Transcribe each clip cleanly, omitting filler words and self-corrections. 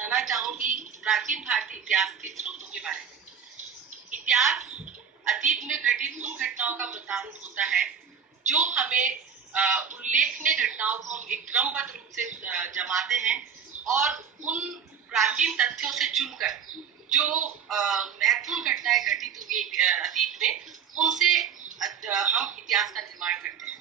बताना चाहूंगी प्राचीन भारतीय इतिहास के स्रोतों के बारे में। इतिहास अतीत में घटित उन घटनाओं का वृत्तांत होता है जो हमें उल्लेखनीय घटनाओं को हम एक क्रमबद्ध रूप से जमाते हैं और उन प्राचीन तथ्यों से चुनकर जो महत्वपूर्ण घटनाएं घटित हुई अतीत में उनसे हम इतिहास का निर्माण करते हैं।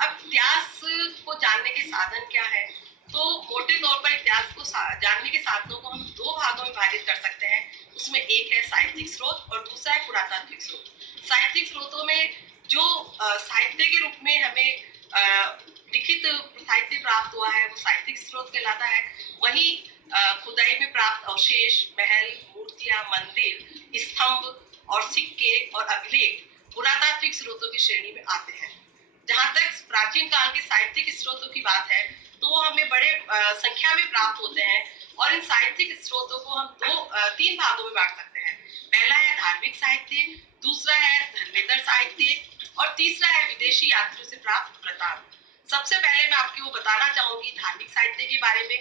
अब इतिहास को जानने के साधन क्या है, तो मोटे तौर पर इतिहास को जानने के साधनों को हम दो भागों में विभाजित कर सकते हैं। उसमें एक है साहित्यिक स्रोत और दूसरा है पुरातात्विक स्रोत। साहित्यिक स्रोतों में जो साहित्य के रूप में हमें लिखित साहित्य प्राप्त हुआ है वो साहित्यिक स्रोत कहलाता है। वहीं खुदाई में प्राप्त अवशेष, महल, मूर्तियां, मंदिर, स्तंभ और सिक्के और अभिलेख पुरातात्विक स्रोतों की श्रेणी में आते हैं। जहां तक प्राचीन काल के साहित्यिक स्रोतों की बात है तो हमें बड़े संख्या में प्राप्त होते हैं और इन साहित्यिक स्रोतों को हम तीन भागों में बांट सकते हैं। पहला है धार्मिक साहित्य, दूसरा है धर्मेतर साहित्य और तीसरा है विदेशी यात्रियों से प्राप्त वृत्तांत। सबसे पहले मैं आपको बताना चाहूंगी धार्मिक साहित्य के बारे में।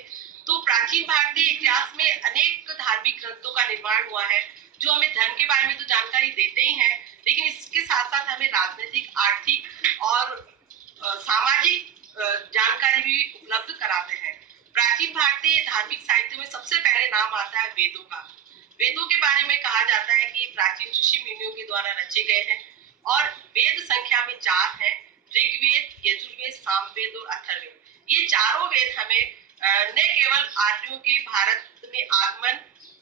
तो प्राचीन भारतीय इतिहास में अनेक धार्मिक ग्रंथों का निर्माण हुआ है जो हमें धर्म के बारे में तो जानकारी देते ही हैं, लेकिन इसके साथ साथ हमें राजनीतिक, आर्थिक और सामाजिक जानकारी भी उपलब्ध कराते हैं। प्राचीन भारतीय धार्मिक साहित्य में सबसे पहले नाम आता है वेदों का। वेदों के बारे में कहा जाता है कि प्राचीन ऋषि मुनियों के द्वारा रचे गए हैं और वेद संख्या में 4 हैं: ऋग्वेद, यजुर्वेद, सामवेद और अथर्ववेद। ये चारों वेद हमें न केवल आर्यों के भारत में आगमन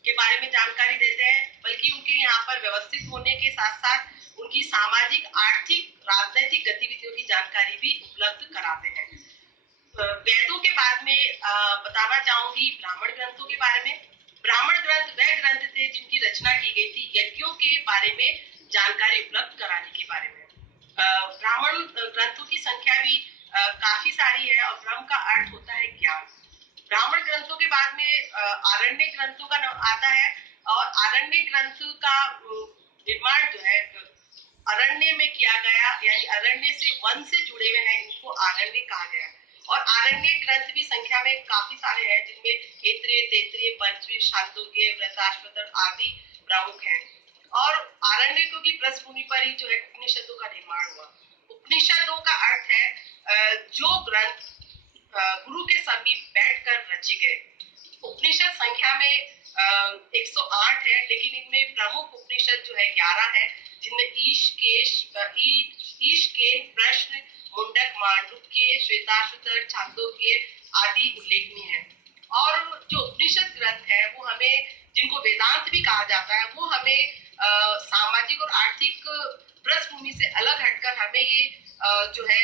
के बारे में जानकारी देते हैं, बल्कि उनके यहाँ पर व्यवस्थित होने के साथ साथ उनकी सामाजिक, आर्थिक, राजनीतिक गतिविधियों की जानकारी भी उपलब्ध कराते हैं। वेदों के बाद में बताना चाहूंगी ब्राह्मण ग्रंथों के बारे में। ब्राह्मण ग्रंथ वह ग्रंथ थे जिनकी रचना की गई थी यज्ञों के बारे में जानकारी उपलब्ध कराने के बारे में। ब्राह्मण ग्रंथों की संख्या भी काफी सारी है और ब्रह्म का अर्थ होता है ज्ञान। ब्राह्मण ग्रंथों के बाद में आरण्य ग्रंथों का आता है और आरण्य ग्रंथ का निर्माण जो है अरण्य में किया गया, यानी अरण्य से वन से जुड़े हुए हैं, इनको आरण्य कहा गया। और आरण्य ग्रंथ भी संख्या में काफी सारे हैं जिनमें ऐत्रेय, तैत्तिरीय, पंचवी, छांदोग्य, वृहदारण्यक आदि प्रमुख हैं। और आरण्यकों की पृष्ठभूमि पर ही जो है उपनिषदों का निर्माण हुआ। उपनिषदों का अर्थ है जो ग्रंथ गुरु के समीप बैठकर रचे गए। उपनिषद संख्या में 108 है, लेकिन इनमें प्रमुख उपनिषद जो है 11 है, जिनमें ईश, केन, प्रश्न, मुंडक, मांडुक्य, श्वेताश्वतर, छांदोग्य आदि उल्लेखनीय है। और जो उपनिषद ग्रंथ है वो हमें, जिनको वेदांत भी कहा जाता है, वो हमें सामाजिक और आर्थिक पृष्ठभूमि से अलग हटकर हमें ये जो है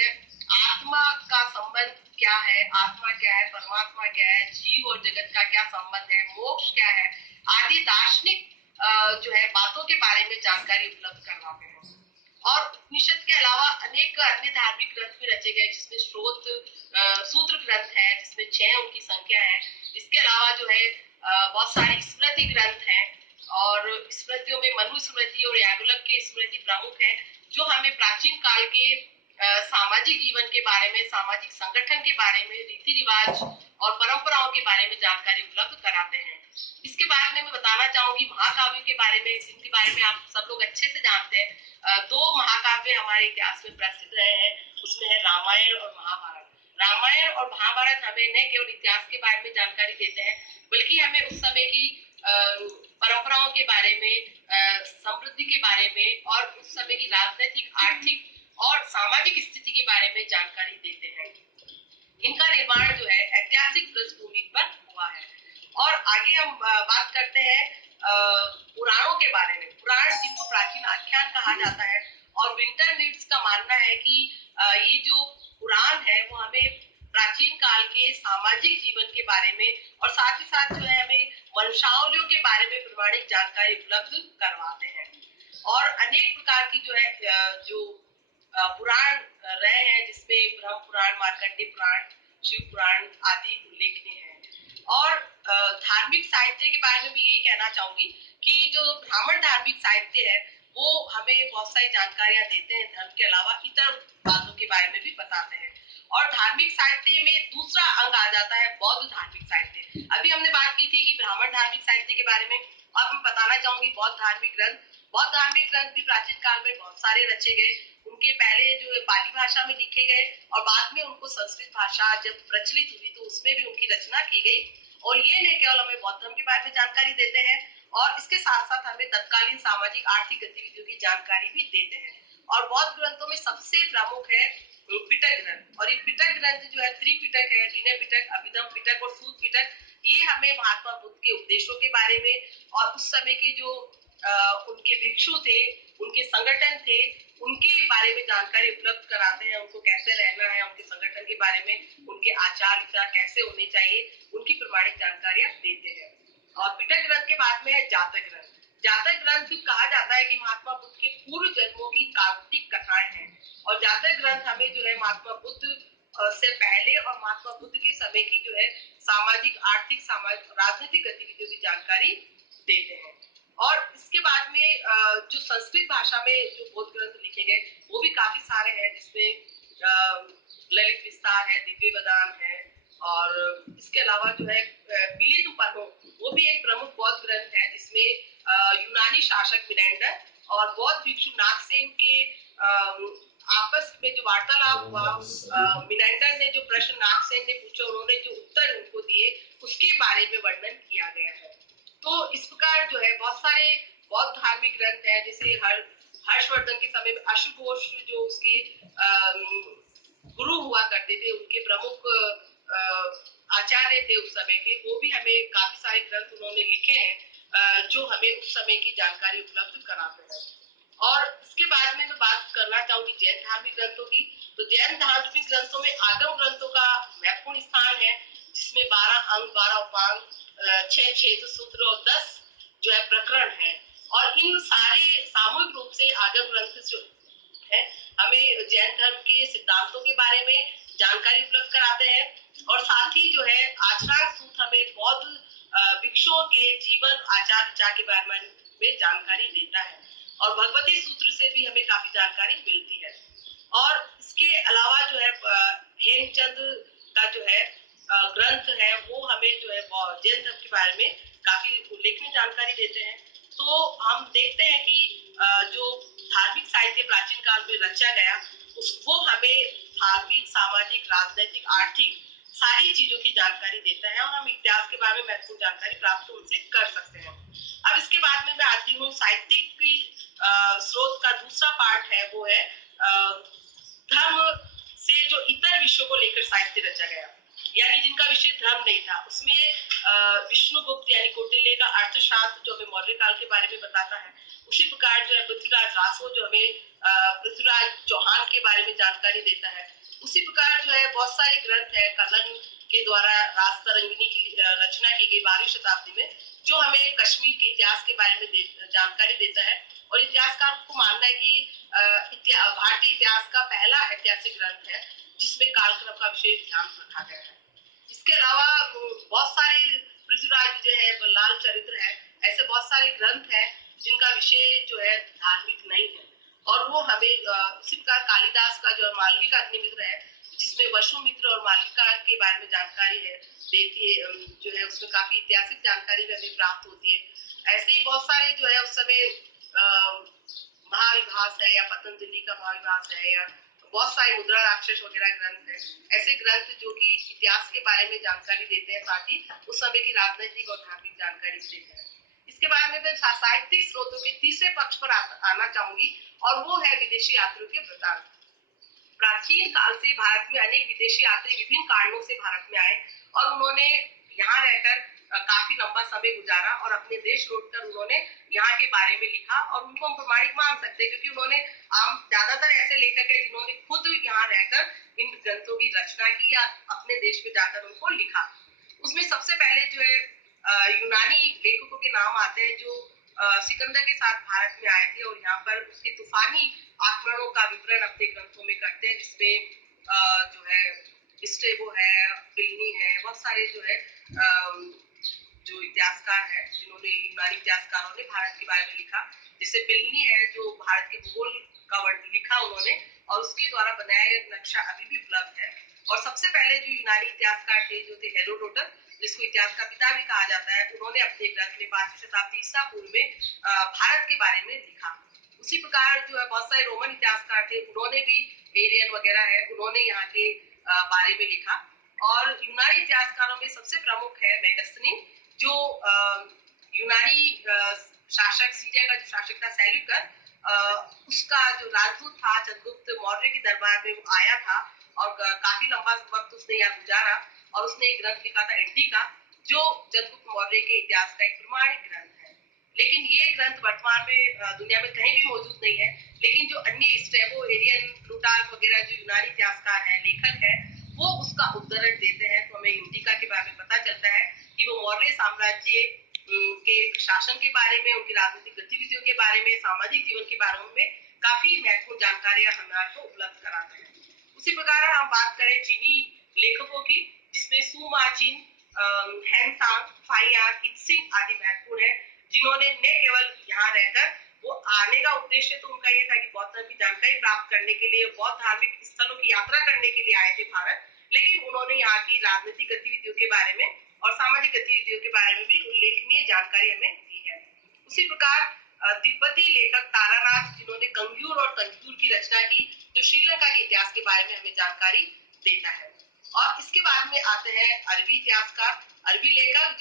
आत्मा का संबंध क्या है, आत्मा क्या है, परमात्मा क्या है, जीव और जगत का क्या संबंध है, मोक्ष क्या है आदि दार्शनिक जो है बातों के बारे में जानकारी उपलब्ध करवाते हैं। और उपनिषद के अलावा अनेक अन्य धार्मिक ग्रंथ भी रचे गए, जिसमें सूत्र ग्रंथ है जिसमें 6 उनकी संख्या है। इसके अलावा जो है बहुत सारी स्मृति ग्रंथ हैं और स्मृतियों में मनु स्मृति और याज्ञवल्क्य की स्मृति प्रमुख है, जो हमें प्राचीन काल के सामाजिक जीवन के बारे में, सामाजिक संगठन के बारे में, रीति रिवाज और परंपराओं के बारे में जानकारी उपलब्ध कराते हैं। इसके बाद में मैं बताना चाहूंगी महाकाव्यों के बारे में, जिनके बारे में आप सब लोग अच्छे से जानते हैं। 2 महाकाव्य हमारे इतिहास में प्रसिद्ध रहे हैं, उसमें है रामायण और महाभारत। रामायण और महाभारत हमें न केवल इतिहास के बारे में जानकारी देते हैं, बल्कि हमें उस समय की परंपराओं के बारे में, समृद्धि के बारे में और उस समय की राजनीतिक, आर्थिक और सामाजिक स्थिति के बारे में जानकारी देते हैं। इनका निर्माण जो है ऐतिहासिक पृष्ठभूमि पर हुआ है। और आगे हम बात करते हैं पुराणों के बारे में। पुराण, जिनको प्राचीन आख्यान कहा जाता है, और विंटर नीड्स का मानना है कि ये जो पुराण है वो हमें प्राचीन काल के सामाजिक जीवन के बारे में और साथ ही साथ जो है हमें वंशावलियों के बारे में प्रमाणिक जानकारी उपलब्ध करवाते हैं। और अनेक प्रकार की जो है जो पुराण रहे हैं, जिसमें ब्रह्म पुराण, मार्कंडेय पुराण, शिव पुराण आदि उल्लेखनीय हैं। और धार्मिक साहित्य के बारे में भी यही कहना चाहूंगी कि जो ब्राह्मण धार्मिक साहित्य है वो हमें बहुत सारी जानकारियां देते हैं, धर्म के अलावा इतर बातों के बारे में भी बताते हैं। और धार्मिक साहित्य में दूसरा अंग आ जाता है बौद्ध धार्मिक साहित्य। अभी हमने बात की थी कि ब्राह्मण धार्मिक साहित्य के बारे में, अब मैं बताना चाहूंगी बौद्ध धार्मिक ग्रंथ भी प्राचीन काल में बहुत सारे रचे गए। उनके पहले जो पाली भाषा में लिखे गए और बाद में उनको संस्कृत भाषा जब प्रचलित हुई तो उसमें भी उनकी रचना की गई। और ये नहीं केवल हमें बौद्ध धर्म के बारे में जानकारी देते हैं और इसके साथ साथ हमें तत्कालीन सामाजिक आर्थिक गतिविधियों की जानकारी भी देते हैं। और बौद्ध ग्रंथों में सबसे प्रमुख है पिटक ग्रंथ, और ये पिटक ग्रंथ जो है त्रिपिटक है, विनय पिटक, अभिधम पिटक और सूत पिटक। ये हमें महात्मा बुद्ध के उपदेशों के बारे में और उस समय के जो उनके भिक्षु थे, उनके संगठन थे, उनके बारे में जानकारी उपलब्ध कराते हैं। उनको कैसे रहना है, उनके संगठन के बारे में, उनके आचार विचार कैसे होने चाहिए, उनकी प्रमाणिक जानकारियां देते हैं। और पिटक ग्रंथ के बाद में है जातक ग्रंथ। जातक ग्रंथ कहा जाता है कि महात्मा बुद्ध के पूर्व जन्मों की काल्पनिक कथाएं हैं। और जातक ग्रंथ हमें जो है महात्मा बुद्ध से पहले और महात्मा बुद्ध के समय की जो है सामाजिक आर्थिक सामाजिक राजनीतिक गतिविधियों की जानकारी देते हैं। और इसके बाद में जो संस्कृत भाषा में जो बौद्ध ग्रंथ लिखे गए वो भी काफी सारे हैं, जिसमें ललित विस्तार है, दिव्य वदान है, और इसके अलावा जो है बिलित उपनो वो भी एक प्रमुख बौद्ध ग्रंथ है, जिसमें यूनानी शासक मिनेंडर और बौद्ध भिक्षु नागसेन के आपस में जो वार्तालाप हुआ, मिनेंडर ने जो प्रश्न नागसेन ने पूछा, उन्होंने जो उत्तर उनको दिए, उसके बारे में वर्णन किया गया है। तो इस प्रकार जो है बहुत सारे बौद्ध धार्मिक ग्रंथ हैं, जैसे हर्षवर्धन के समय में अश्वघोष जो उसके गुरु हुआ करते थे, उनके प्रमुख आचार्य थे उस समय के, वो भी हमें काफी सारे ग्रंथ उन्होंने लिखे हैं जो हमें उस समय की जानकारी उपलब्ध कराते हैं। और इसके बाद में मैं बात करना चाहूंगी जैन धार्मिक ग्रंथों की। तो जैन धार्मिक ग्रंथों में आगम ग्रंथों का महत्वपूर्ण स्थान है, जिसमें 12 अंग, 12 उपांग, 6 छेद सूत्र और 10 जो है प्रकरण है। और इन सारे सामूहिक रूप से आगम ग्रंथ जो है हमें जैन धर्म के सिद्धांतों के बारे में जानकारी उपलब्ध कराते हैं। और साथ ही जो है आचरण सूत्र हमें बौद्ध भिक्षुओं के जीवन आचार विचार के बारे में जानकारी देता है। और भगवती सूत्र से भी हमें काफी जानकारी मिलती है। और इसके अलावा जो है हेमचंद का जो है ग्रंथ है, वो हमें जो है जैन धर्म के बारे में काफी उल्लेखनीय जानकारी देते हैं। तो हम देखते हैं कि जो धार्मिक साहित्य प्राचीन काल में रचा गया वो हमें धार्मिक, सामाजिक, राजनीतिक, आर्थिक सारी चीजों की जानकारी देता है, और हम इतिहास के बारे में महत्वपूर्ण जानकारी प्राप्त उनसे कर सकते हैं। अब इसके बाद में मैं आती हूँ साहित्यिक की स्रोत का दूसरा पार्ट है, वो है धर्म से जो इतर विषयों को लेकर साहित्य रचा गया, यानी जिनका विषय धर्म नहीं था। उसमें विष्णुगुप्त यानी कौटिल्य का अर्थशास्त्र जो हमें मौर्य काल के बारे में बताता है, उसी प्रकार जो है पृथ्वीराज रासो जो हमें पृथ्वीराज चौहान के बारे में जानकारी देता है। उसी प्रकार जो है बहुत सारे ग्रंथ है कलन के द्वारा राज तरंगिणी की रचना की गई 12वीं शताब्दी में, जो हमें कश्मीर के इतिहास के बारे में जानकारी देता है। और इतिहासकार को मानना है कि भारतीय इतिहास का पहला ऐतिहासिक ग्रंथ है जिसमें कालक्रम का विशेष ध्यान रखा गया है। इसके अलावा बहुत सारे पृथ्वीराज विजय है, बल्लाल चरित्र है, ऐसे बहुत सारे ग्रंथ हैं जिनका विषय जो है धार्मिक नहीं है। और वो हमें उसी प्रकार कालिदास का जो मालवी का अग्निमित्र है, जिसमें वसुमित्र और मालिका के बारे में जानकारी है देती है, जो है उसमें काफी ऐतिहासिक जानकारी भी हमें प्राप्त होती है। ऐसे ही बहुत सारे जो है उस समय महाविभास है या पतंजलि का महाविभास है, या बहुत सारे मुद्रा राक्षस वगैरह ग्रंथ है, ऐसे ग्रंथ जो कि इतिहास के बारे में जानकारी देते हैं, साथ ही उस समय की राजनीतिक और धार्मिक जानकारी देते हैं। इसके बाद में मैं साहित्यिक स्रोतों के तीसरे पक्ष पर आना चाहूंगी, और वो है विदेशी यात्रियों के वृत्तांत। प्राचीन काल से भारत में अनेक विदेशी यात्री विभिन्न कारणों से भारत में आए, और उन्होंने यहाँ रहकर काफी लंबा समय गुजारा, और अपने देश लौटकर उन्होंने यहाँ के बारे में लिखा। और उनको हम प्रमाणिक मान सकते हैं, क्योंकि उन्होंने ज्यादातर ऐसे लेखक है जिन्होंने खुद यहाँ रहकर इन ग्रंथों की रचना की या अपने देश में जाकर उनको लिखा। उसमें सबसे पहले जो है यूनानी लेखकों के नाम आते हैं जो सिकंदर के साथ भारत में आए थे, और यहाँ पर उसके तूफानी आक्रमणों का विवरण अपने ग्रंथों में करते हैं, जिसमें जो है स्ट्रेबो है, प्लिनी है, बहुत सारे जो है जो इतिहासकार है जिन्होंने यूनानी इतिहासकारों ने भारत के बारे में लिखा। जैसे प्लिनी है जो भारत के भूगोल का लिखा उन्होंने, और उसके द्वारा बनाया गया नक्शा अभी भी उपलब्ध है। और सबसे पहले जो यूनानी इतिहासकार थे जो थे हेरोडोटस, जिसको इतिहास का पिता भी कहा जाता है, उन्होंने अपने ग्रंथ में 5वीं शताब्दी ईसा पूर्व में भारत के बारे में लिखा। उसी प्रकार जो है बहुत सारे रोमन इतिहासकार थे, उन्होंने भी एरियन वगैरह है, उन्होंने यहाँ के बारे में लिखा। और यूनानी इतिहासकारों में सबसे प्रमुख है मेगस्थनीज, जो यूनानी शासक सीरिया का जो शासक था सेल्यूकस, उसका जो राजदूत था चंद्रगुप्त मौर्य के दरबार में वो आया था और काफी लंबा वक्त उसने यहाँ गुजारा और उसने एक ग्रंथ लिखा था एंटिका, जो चंद्रगुप्त मौर्य के इतिहास का एक प्रमाणिक ग्रंथ है। लेकिन ये ग्रंथ वर्तमान में दुनिया में कहीं भी मौजूद नहीं है। लेकिन जो अन्य स्ट्रैबो, एरियन, प्लूटार्क वगैरह जो यूनानी इतिहासकार है, लेखक है, वो उसका उद्धरण देते हैं। तो हमें एंटिका के बारे में पता चलता है कि वो मौर्य साम्राज्य के शासन के बारे में, उनकी राजनीतिक गतिविधियों के बारे में, सामाजिक जीवन के बारे में काफी महत्वपूर्ण जानकारियां हमारे को उपलब्ध कराते हैं। उसी प्रकार हम बात करें चीनी लेखकों की, जिसमें सु माचिन, हैंसांग, फाइयान, इत्सिंग आदि महत्वपूर्ण है, जिन्होंने न केवल यहाँ रहकर, वो आने का उद्देश्य तो उनका ये था कि बौद्ध धर्म की जानकारी प्राप्त करने के लिए, बौद्ध धार्मिक स्थलों की यात्रा करने के लिए आए थे भारत, लेकिन उन्होंने यहाँ की राजनीतिक गतिविधियों के बारे में और सामाजिक गतिविधियों के बारे में भी उल्लेखनीय जानकारी हमें दी है। उसी प्रकार तिब्बती लेखक तारानाथ, जिन्होंने कंग्यूर और तंजूर की रचना की, जो श्रीलंका के इतिहास के बारे में हमें जानकारी देता है। और इसके बाद में आते हैं अरबी इतिहासकार, अरबी लेखक,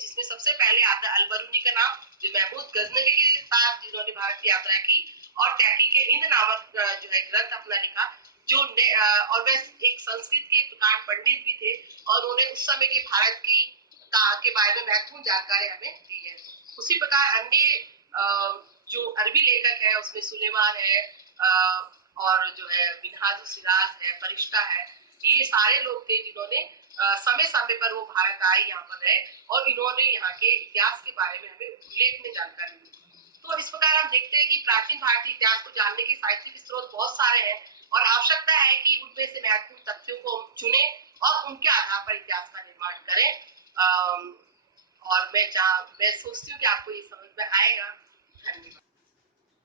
जिसमें सबसे पहले आता है अल-बरूनी का नाम, जो महमूद गजनवी के साथ जिन्होंने भारत की यात्रा की और तहकीक हिंद नामक जो है ग्रंथ अपना लिखा, और वह एक संस्कृत के प्रकांड पंडित भी थे और उन्होंने उस समय के भारत के बारे में महत्वपूर्ण जानकारी हमें दी है। उसी प्रकार अन्य जो अरबी लेखक है, उसमें सुलेमान है और जो है मिनहाजुल सिराज है, फरिश्ता है, ये सारे लोग थे जिन्होंने समय समय पर वो भारत आए, यहाँ पर रहे और इन्होंने यहाँ के इतिहास के बारे में हमें उल्लेखनीय जानकारी दी। तो इस प्रकार हम देखते हैं कि प्राचीन भारतीय इतिहास को जानने के साहित्यिक स्रोत बहुत सारे हैं और आवश्यकता है कि उनमें से महत्वपूर्ण तथ्यों को हम चुने और उनके आधार पर इतिहास का निर्माण करें। और मैं सोचती हूँ कि आपको ये समझ में आएगा। धन्यवाद।